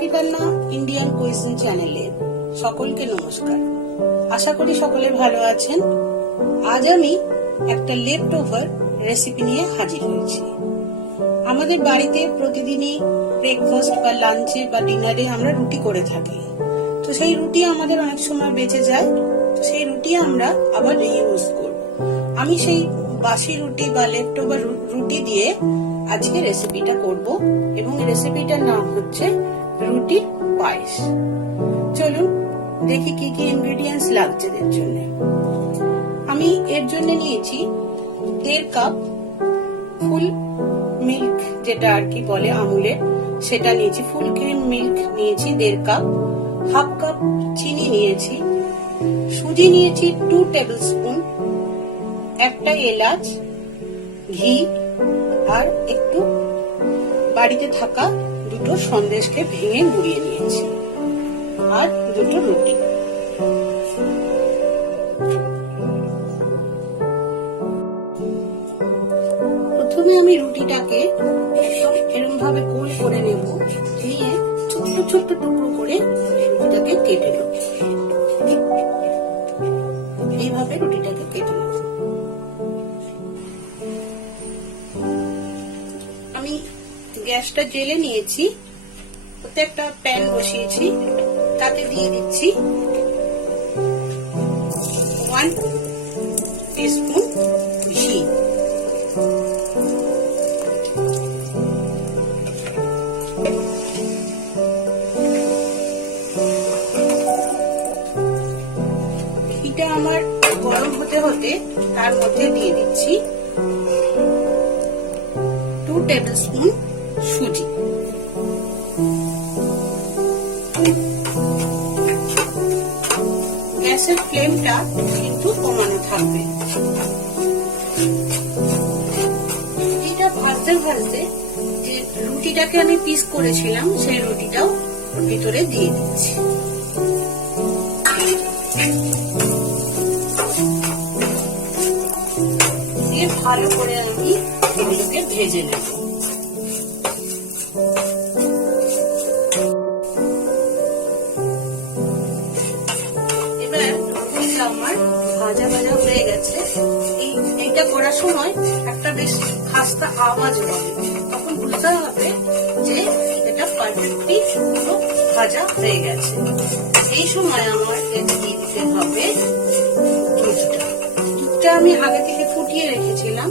চাপাটি রান্না Indian cuisine চ্যানেলে সকলকে নমস্কার। আশা করি সকলে ভালো আছেন। আজ আমি একটা লেফট ওভার রেসিপি নিয়ে হাজির হয়েছি। আমাদের বাড়িতে প্রতিদিনই ব্রেকফাস্ট বা লাঞ্চে বা ডিনারে আমরা রুটি করে থাকি। তো সেই রুটি আমাদের অনেক সময় বেঁচে যায়, তো সেই রুটি আমরা আবার রিইউজ করব। আমি সেই বাসি রুটি বা লেফট ওভার রুটি দিয়ে আজকে রেসিপিটা করব এবং রেসিপিটার নাম হচ্ছে রুটির পায়েস। চলুন দেখি কি কি ইনগ্রেডিয়েন্টস লাগছে এর জন্য। আমি এর জন্য নিয়েছি 1.5 কাপ ফুল মিল্ক, যেটা আর কি বলে আমুলের, সেটা নিয়েছি। ফুল ক্রিম মিল্ক নিয়েছি 1.5 কাপ। 1/2 কাপ চিনি নিয়েছি। সুজি নিয়েছি 2 টেবিল স্পুন। একটা এলাচ, ঘি আর একটু বাড়িতে থাকা দুটো সন্দেশকে ভেঙে গুঁড়িয়ে নিয়েছি, আর দুটো রুটি। প্রথমে আমি রুটিটাকে এরকম ভাবে গোল করে নেব, নিয়ে ছোট্ট ছোট্ট টুকরো করে রুটিটাকে কেটে নেব। এইভাবে রুটিটাকে কেটে নেব। আমি গ্যাসটা জেলে নিয়েছি, ওতে একটা প্যান বসিয়েছি, তাতে দিয়ে দিচ্ছি 1 টিস্পুন ঘি। ঘিটা আমার গরম হতে হতে তার মধ্যে দিয়ে দিচ্ছি 2 টেবিল স্পুন সুজি। গ্যাসের ফ্লেমটা কিন্তু কমানো থাকবে। রুটিটা ভাজতে ভাজতে যে রুটিটাকে আমি পিস করেছিলাম সেই রুটিটাও ভিতরে দিয়ে দিচ্ছি। দিয়ে ভালো করে আমি এগুলোকে ভেজে নেব। আমার ভাজা ভাজা হয়ে গেছে। এইটা করার সময় একটা বেশ খাস্তা আওয়াজ হবে, তখন বুঝতে হবে যে এটা পারফেক্টলি পুরো ভাজা হয়ে গেছে। এই সময় আমার এতে দিয়ে দিতে হবে দুধটা। দুধটা আমি আগে থেকে ফুটিয়ে রেখেছিলাম,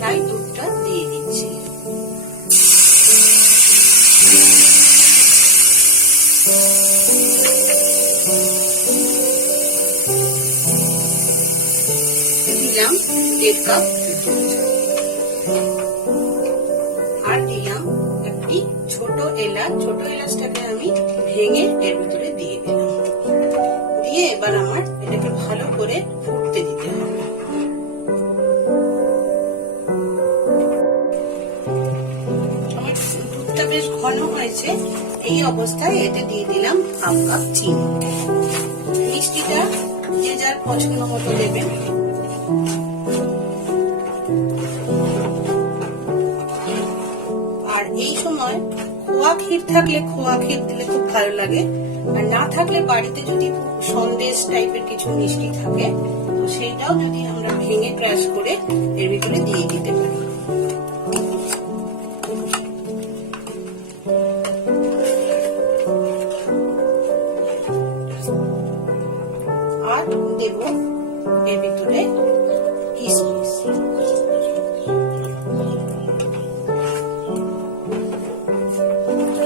তাই দুধটা দিয়ে দিচ্ছি। দিলাম 1.5 কাপ দুধ, আর দিলাম একটি ছোট এলাচ। ছোট এলাচটাকে আমি ভেঙে এর ভিতরে দিয়ে দিলাম। দিয়ে এবার আমার এটাকে ভালো করে ফুটতে দিতে হবে। আমার দুধটা বেশ ঘন হয়েছে। এই অবস্থায় এতে দিয়ে দিলাম 1/2 কাপ চিনি। মিষ্টিটা যে যার পছন্দ মতো দেবেন। আর এই সময় খোয়া ক্ষীর থাকলে খোয়া ক্ষীর দিলে খুব ভালো লাগে, আর না থাকলে বাড়িতে যদি সন্দেশ টাইপের কিছু মিষ্টি থাকে তো সেইটাও যদি আমরা ভেঙে ক্রাশ করে এর ভিতরে দিয়ে দিতে পারি। আর দেব এর ভিতরে কিশমিশ।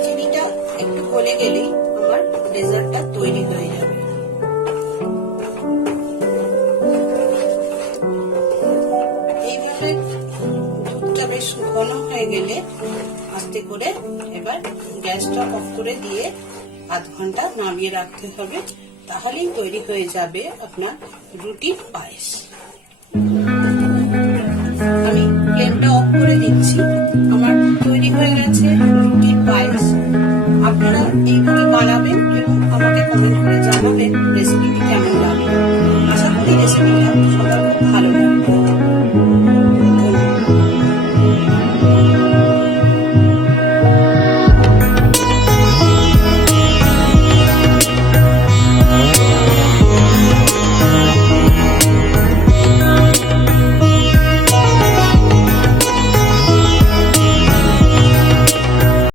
চিনিটা একটু গলে গেলেই আমার ডেজার্টটা তৈরি হয়ে যাবে। এইভাবে দুধটা বেশ ঘন হয়ে গেলে আস্তে করে এবার গ্যাসটা অফ করে দিয়ে 1/2 ঘন্টা নামিয়ে রাখতে হবে, তাহলেই তৈরি হয়ে যাবে আপনার রুটির পায়েস। আমি ফ্লেমটা অফ করে দিচ্ছি। আমার তৈরি হয়ে গেছে রুটির পায়েস। আপনারা এইভাবে বানাবেন এবং আমাকে কমেন্ট করে জানাবেন রেসিপিটি